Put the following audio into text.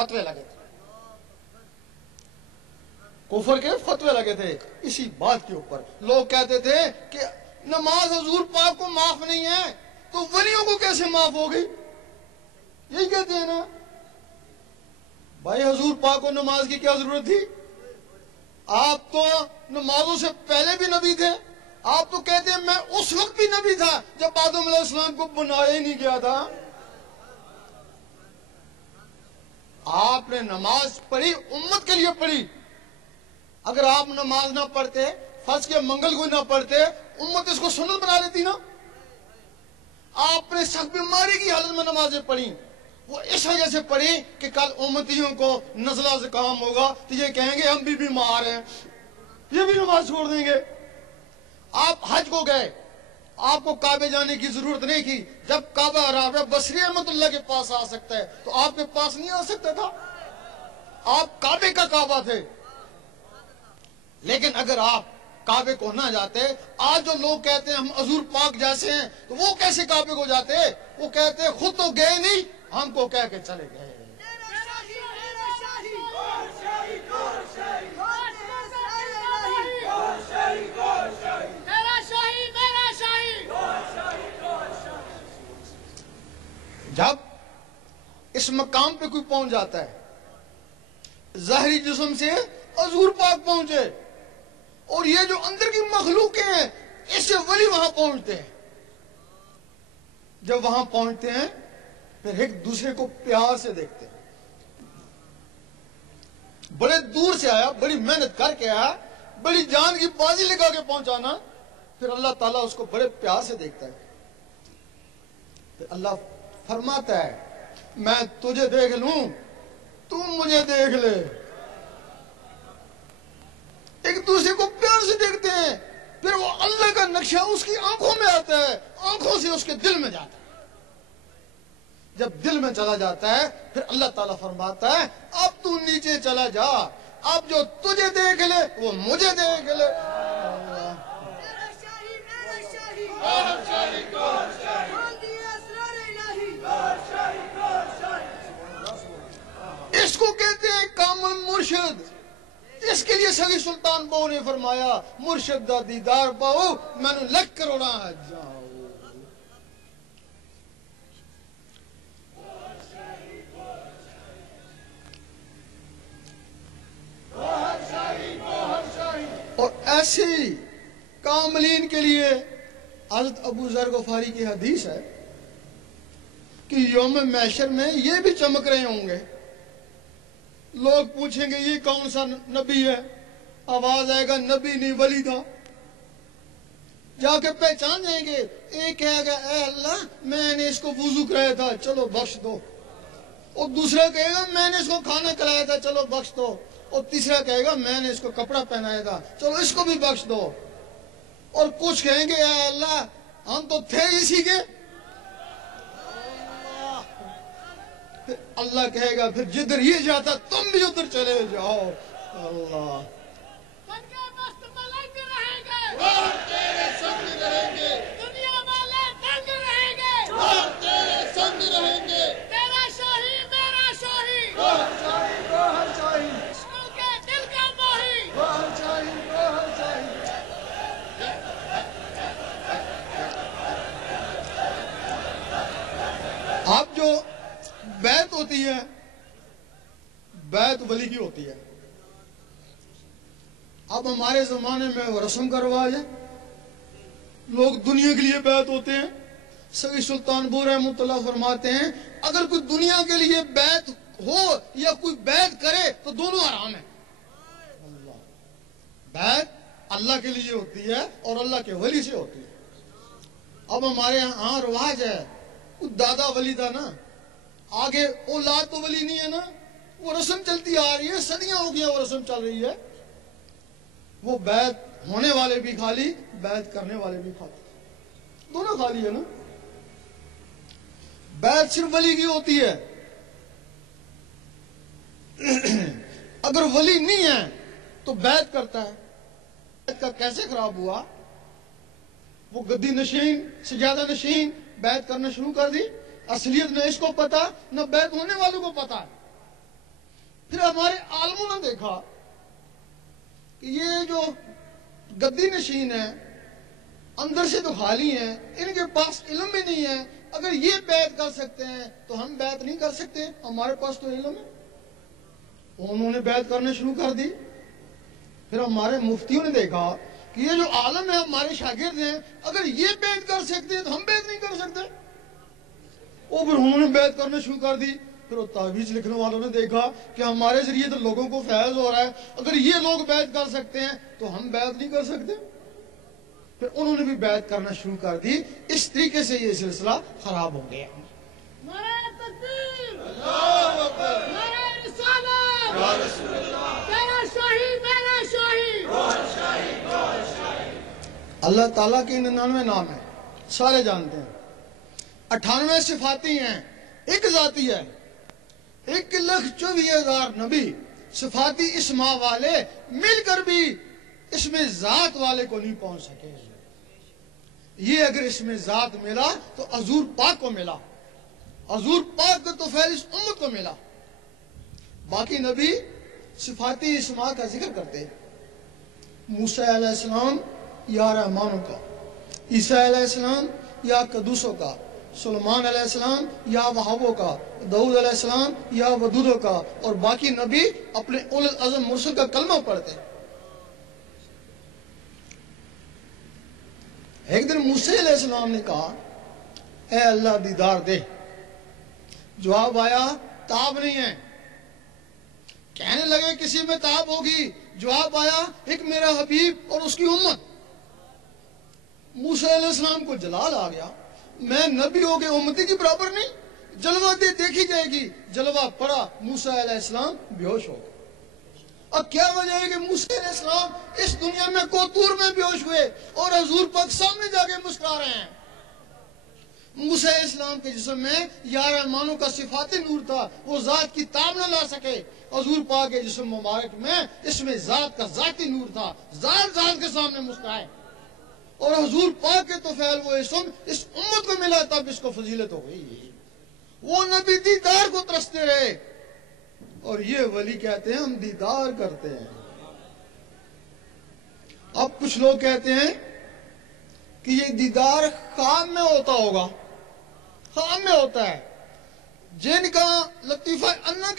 فتوے لگے تھے، کفر کے فتوے لگے تھے اسی بات کے اوپر۔ لوگ کہتے تھے کہ نماز حضور پاک کو معاف نہیں ہے تو ولیوں کو کیسے معاف ہوگی؟ یہی کہتے ہیں نا بھائی، حضور پاک کو نماز کی کیا ضرورت تھی؟ آپ تو نمازوں سے پہلے بھی نبی تھے۔ آپ تو کہتے ہیں میں اس وقت بھی نبی تھا جب آدم علیہ السلام کو بنایا ہی نہیں گیا تھا۔ آپ نے نماز پڑھی، امت کے لیے پڑھی۔ اگر آپ نماز نہ پڑھتے، فرض کے منگل کو نہ پڑھتے، امت اس کو سنت بنا لیتی نا۔ آپ نے سخت بیماری کی حالت میں نمازیں پڑھی، وہ اس وجہ سے پڑھی کہ کل امتیوں کو نزلہ زکام ہوگا تو یہ کہیں گے ہم بھی بیمار ہیں، یہ بھی نماز چھوڑ دیں گے۔ آپ حج کو گئے، آپ کو کعبے جانے کی ضرورت نہیں تھی۔ جب کعبہ رابعہ بصری رحمۃ اللہ کے پاس آ سکتا ہے تو آپ کے پاس نہیں آ سکتا تھا؟ آپ کعبے کا کعبہ تھے۔ لیکن اگر آپ کعبے کو نہ جاتے، آج جو لوگ کہتے ہیں ہم حضور پاک جیسے ہیں، تو وہ کیسے کعبے کو جاتے؟ وہ کہتے ہیں خود تو گئے نہیں، ہم کو کہہ کے چلے گئے۔ جب اس مقام پہ کوئی پہنچ جاتا ہے، ظاہری جسم سے حضور پاک پہنچے، اور یہ جو اندر کی مخلوقیں ہیں اس سے ولی وہاں پہنچتے ہیں۔ جب وہاں پہنچتے ہیں پھر ایک دوسرے کو پیار سے دیکھتے ہیں۔ بڑے دور سے آیا، بڑی محنت کر کے آیا، بڑی جان کی بازی لگا کے پہنچانا، پھر اللہ تعالیٰ اس کو بڑے پیار سے دیکھتا ہے۔ پھر اللہ فرماتا ہے میں تجھے دیکھ لوں، تم مجھے دیکھ لے۔ ایک دوسرے کو پیار سے دیکھتے ہیں، پھر وہ اللہ کا نقشہ اس کی آنکھوں میں آتا ہے، آنکھوں سے اس کے دل میں جاتا ہے۔ جب دل میں چلا جاتا ہے پھر اللہ تعالیٰ فرماتا ہے اب تو نیچے چلا جا، اب جو تجھے دیکھ لے وہ مجھے دیکھ لے۔ اس کو کہتے ہیں کامل مرشد۔ اس کے لیے سگی سلطان بہو نے فرمایا مرشد دا دیدار پاؤ میں نے لکھ کروڑا جاؤ۔ اور ایسی کاملین کے لیے حضرت ابو ذر غفاری کی حدیث ہے کہ یوم محشر میں یہ بھی چمک رہے ہوں گے۔ لوگ پوچھیں گے یہ کون سا نبی ہے؟ آواز آئے گا نبی نہیں ولی تھا۔ جا کے پہچان جائیں گے، ایک کہے گا اے اللہ میں نے اس کو وضو کرایا تھا چلو بخش دو، اور دوسرا کہے گا میں نے اس کو کھانا کھلایا تھا چلو بخش دو، اور تیسرا کہے گا میں نے اس کو کپڑا پہنایا تھا چلو اس کو بھی بخش دو، اور کچھ کہیں گے اے اللہ ہم تو تھے اسی کے۔ پھر اللہ کہے گا پھر جدھر یہ جاتا تم بھی ادھر چلے جاؤ۔ اللہ تیرے سنگ رہیں گے، دنیا والے تنگ رہیں گے، تیرے سنگ رہیں گے، تیرا شاہی میرا شاہی، گوہر شاہی گوہر شاہی، عشق کے دل کا ماہی، گوہر شاہی گوہر شاہی۔ اب جو بیعت ہوتی ہے، بیعت ولی کی ہوتی ہے۔ اب ہمارے زمانے میں وہ رسم کا رواج ہے، لوگ دنیا کے لیے بیعت ہوتے ہیں۔ سگی سلطان بو رحمۃ اللہ فرماتے ہیں اگر کوئی دنیا کے لیے بیعت ہو یا کوئی بیعت کرے تو دونوں حرام ہیں۔ بیعت اللہ کے لیے ہوتی ہے اور اللہ کے ولی سے ہوتی ہے۔ اب ہمارے ہاں رواج ہے، کوئی دادا ولی تھا نا، آگے اولاد تو ولی نہیں ہے نا، وہ رسم چلتی آ رہی ہے، صدیاں ہو گیا وہ رسم چل رہی ہے۔ وہ بیعت ہونے والے بھی خالی، بیعت کرنے والے بھی خالی، دونوں خالی ہے نا۔ بیعت صرف ولی کی ہوتی ہے۔ اگر ولی نہیں ہے تو بیعت کرتا ہے، بیعت کا کیسے خراب ہوا؟ وہ گدی نشین سجادہ نشین بیعت کرنا شروع کر دی، اصلیت نہ اس کو پتا نہ بیعت ہونے والوں کو پتا ہے۔ ہمارے عالموں نے دیکھا کہ یہ جو گدی نشین ہے اندر سے تو خالی ہیں، ان کے پاس علم بھی نہیں ہے، اگر یہ بیعت کر سکتے ہیں تو ہم بیعت نہیں کر سکتے، ہمارے پاس تو علم ہے۔ انہوں نے بیعت کرنے شروع کر دی۔ پھر ہمارے مفتیوں نے دیکھا کہ یہ جو عالم ہے ہمارے شاگرد ہیں، اگر یہ بیعت کر سکتے ہیں تو ہم بیعت نہیں کر سکتے، وہ پھر انہوں نے بیعت کرنے شروع کر دی۔ پھر وہ تعویذ لکھنے والوں نے دیکھا کہ ہمارے ذریعے تو لوگوں کو فیض ہو رہا ہے، اگر یہ لوگ بیعت کر سکتے ہیں تو ہم بیعت نہیں کر سکتے، پھر انہوں نے بھی بیعت کرنا شروع کر دی۔ اس طریقے سے یہ سلسلہ خراب ہو گیا۔ نعرہ تکبیر، اللہ اکبر، نعرہ رسالت، یا رسول اللہ، تیرا شاہی میرا شاہی، اللہ تعالیٰ کے 99 نام ہیں، سارے جانتے ہیں۔ 98 صفاتی ہیں، ایک ذاتی ہے۔ 1,24,000 نبی صفاتی اسماء والے مل کر بھی اس میں ذات والے کو نہیں پہنچ سکے۔ یہ اگر اس میں ذات ملا تو حضور پاک کو ملا، حضور پاک کو تو فیض اس امت کو ملا۔ باقی نبی صفاتی اسماء کا ذکر کرتے ہیں، موسیٰ علیہ السلام یا رحمانوں کا، عیسیٰ علیہ السلام یا قدوسوں کا، سلیمان علیہ السلام یا وہابوں کا، داؤد علیہ السلام یا ودودوں کا، اور باقی نبی اپنے اول العزم مرسل کا کلمہ پڑھتے ہیں۔ ایک دن موسیٰ علیہ السلام نے کہا اے اللہ دیدار دے، جواب آیا تاب نہیں ہے۔ کہنے لگے کسی میں تاب ہوگی، جواب آیا ایک میرا حبیب اور اس کی امت۔ موسیٰ علیہ السلام کو جلال آ گیا، میں نبی ہو کے امتی کی برابر نہیں، جلوہ دے دیکھی جائے گی۔ جلوہ پڑا، موسیٰ علیہ السلام بے ہوش ہو گئے۔ اب کیا وجہ ہے کہ موسیٰ علیہ السلام اس دنیا میں کوتور میں بے ہوش ہوئے اور حضور پاک سامنے جا کے مسکرا رہے ہیں۔ موسیٰ علیہ السلام کے جسم میں یا رحمانوں کا صفاتی نور تھا، وہ ذات کی تاب نہ لا سکے۔ حضور پاک کے جسم مبارک میں اس میں ذات کا ذاتی نور تھا، ذات کے سامنے مسکرائے، اور حضور پاک کے توفیل وہ اسم اس امت کو ملا، تب اس کو فضیلت ہو گئی۔ وہ نبی دیدار کو ترستے رہے، اور یہ ولی کہتے ہیں ہم دیدار کرتے ہیں۔ اب کچھ لوگ کہتے ہیں کہ یہ دیدار خواب میں ہوتا ہوگا، خواب میں ہوتا ہے، جن کا لطیفہ انا